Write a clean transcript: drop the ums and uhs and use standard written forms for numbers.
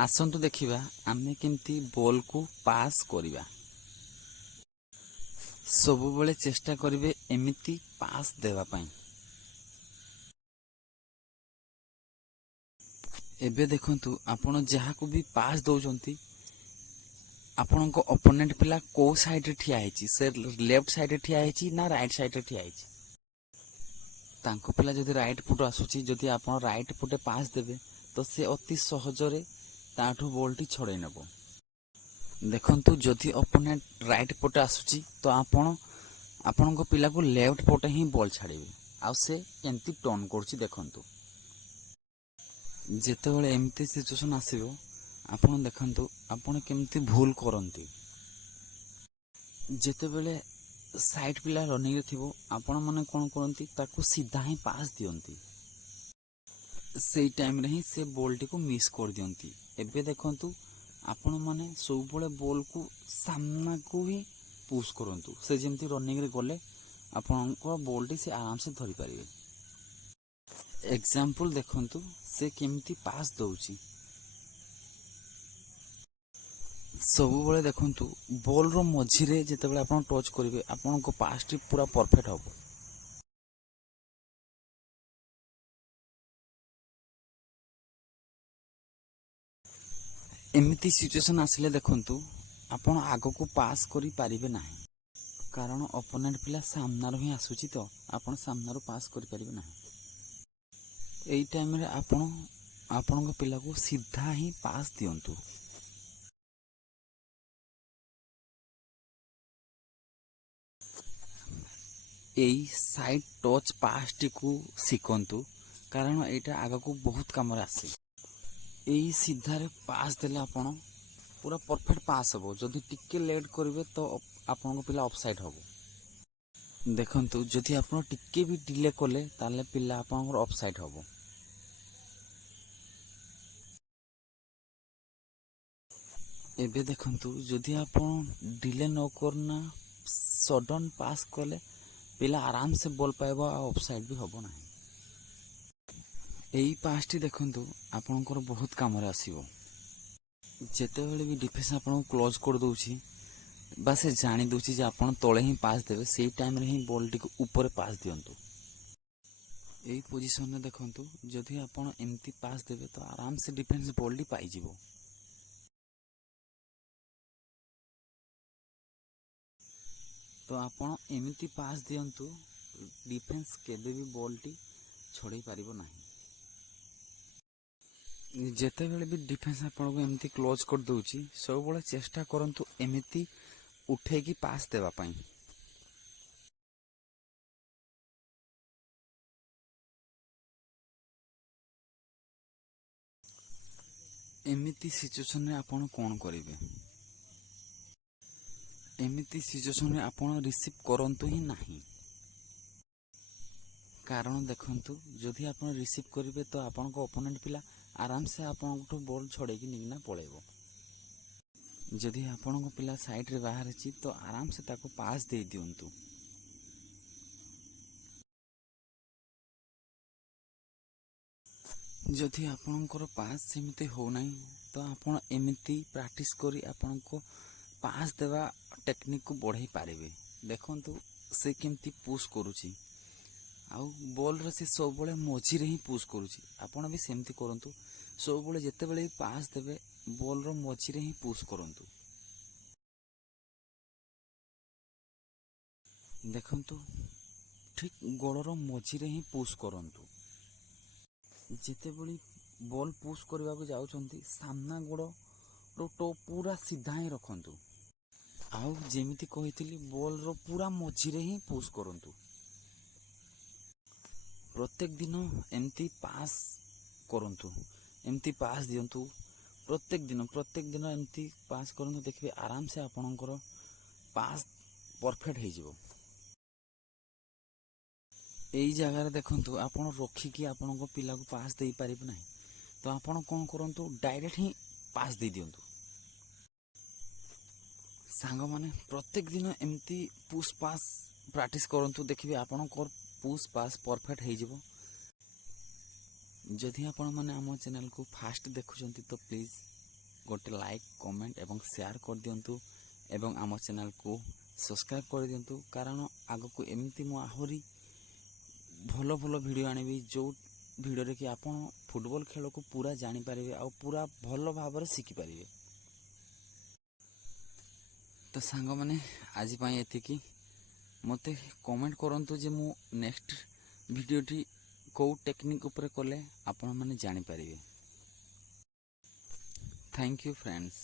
आसंतु देखिबा आमे केमती बॉल को पास करिबा। सबु बेले चेष्टा करिवे एमिति पास देवा पई। एबे देखंतु आपण जहा को भी पास दउचंती आपण को ओपोनेंट पिला को साइड रे ठिया हेची, से लेफ्ट साइड रे ठिया हेची ना राइट साइड रे ठिया हेची। तांको पिला जदि राइट फुट आसुची, जदि आपण राइट फुटे पास देबे तो से अति सहज रे ताठू बॉल टी छड़े नेबो। देखंतु जदि ओपोनेंट राइट पटे आसुची तो आपण को पिला को लेफ्ट पटे ही बॉल छाड़िबे। आ से केंती टर्न करची देखंतु। जेतेबेले एमती सिचुएशन आसीबो आपण देखंतु आपण केमती भूल करंती। जेतेबेले साइड पिला रनिंग रे थिबो आपण माने कोन करंती ताको सीधा ही पास दियंती। सेई टाइम रे ही से बॉल टी को मिस कर दियंती। एबे देखंतु आपण माने सब बळे बॉल को सामना को ही पुश करंतु। से जेमती रनिंग रे गले आपण को बॉल टी से आराम से धरि परिबे। एग्जांपल देखंतु से केमती पास दउची। सब बळे देखंतु बॉल रो मझी रे जेतेबेले आपण टच करिवे आपण को पास टी पूरा परफेक्ट हबो। एमिति सिचुएशन आसिले देखंतु आपण आगो को पास करि परिबे नाही। कारण ओपोनेंट पिला सामना रो ही आसुची तो आपण सामना रो पास करि परिबे नाही। एई टाइम रे आपण को पिला को सीधा ही पास दियंतु। एई साइड टच पास टी को सिखंतु कारण एटा आगो को बहुत काम रे आसे। एई सीधा रे पास देले आपण पूरा परफेक्ट पास हबो। जदि टिके लेट करिवे तो आपण को पिला ऑफसाइड हबो। देखंतु जदि आपण टिके भी डिले कले ताले पिला आपण को ऑफसाइड हबो। एबे देखंतु जदि आपण डिले न करना सडन पास कले पिला आराम से बॉल पाइबो आ ऑफसाइड भी हबो नाही। एई पास टी देखंतु आपनकर बहुत काम रे आसीबो। जेतेबेले भी डिफेंस आपन क्लोज कर दउची बा से जानि दउची जे आपन तळे ही पास देबे, सेई टाइम रे ही बॉल टी को ऊपर पास दियंतु। एई पोजीशन रे देखंतु जदि आपन एम्ति पास देबे तो आराम से डिफेंस बॉल टी पाई जिवो। तो आपन एमिति पास दियंतु डिफेंस केबे भी बॉल टी छड़े पारिबो नाही। जेतेबेले भी डिफेंस आपन को एमिति क्लोज कर दउची सब बळे चेष्टा करंतु एमिति उठे की पास देवा पई। एमिति सिचुएशन रे आपन कोन करिवे। एमिति सिचुएशन रे आपन रिसीव करंतु ही नाही। कारण देखंतु जदि आपन रिसीव करिवे तो आपन को ओपोनेंट पिला आराम से आपन को बॉल छड़े की निगना पळेबो। जदि आपन को पिला साइड रे बाहर छी तो आराम से ताको पास दे दियंतु। जदि आपनकर पास सेमिति हो नाही तो आपन एमिति प्रैक्टिस करी आपन को पास देवा टेक्निक को बढ़ाई पारिबे। देखंतु से केमती पुश करूची आउ बॉल रे से सब बळे मझी रे ही पुश करूची। आपन भी सेमती करंतु सब बळे जते बळे पास देबे बॉल रो मझी रे ही पुश करंतु। देखंतु ठीक गोड़ रो मझी रे ही पुश करंतु। जेते बळे बॉल पुश करबा को जाउचंती सामना गोड़ रो टो पूरा सीधा ही रखंतु। आउ जेमिति कहितली बॉल रो पूरा मझी रे ही पुश करंतु। प्रत्येक दिन एमती पास करंतु, एमती पास दियंतु। प्रत्येक दिन एमती पास करंतु देखिबे आराम से आपनकर पास परफेक्ट हे जिवो। एई जगह रे देखंतु आपन रखी कि आपन को पिला को पास देई पारिबे नाही तो आपन कोन करंतु डायरेक्ट ही पास दे दियंतु। सांग माने प्रत्येक दिन एमती पुश पास प्रैक्टिस करंतु देखिबे आपन को पुश पास परफेक्ट हे जिवो। जदि आपण माने आम चैनल को फास्ट देखुचंती तो प्लीज गोटे लाइक कमेंट एवं शेयर कर दिंतु एवं आम चैनल को सब्सक्राइब कर दिंतु कारण आग को एमती मु आहरी भल भल वीडियो आनिबी जो वीडियो रे कि आपण फुटबॉल खेल को पूरा जानी पारिबे आ पूरा भल भाव शिखि पारिबे। तो सांग माने आज पाई एतिकी मते कमेंट करंतु जे मु नेक्स्ट वीडियोटी को टेक्निक ऊपर कले आपण माने जानी पारिबे। Thank you friends.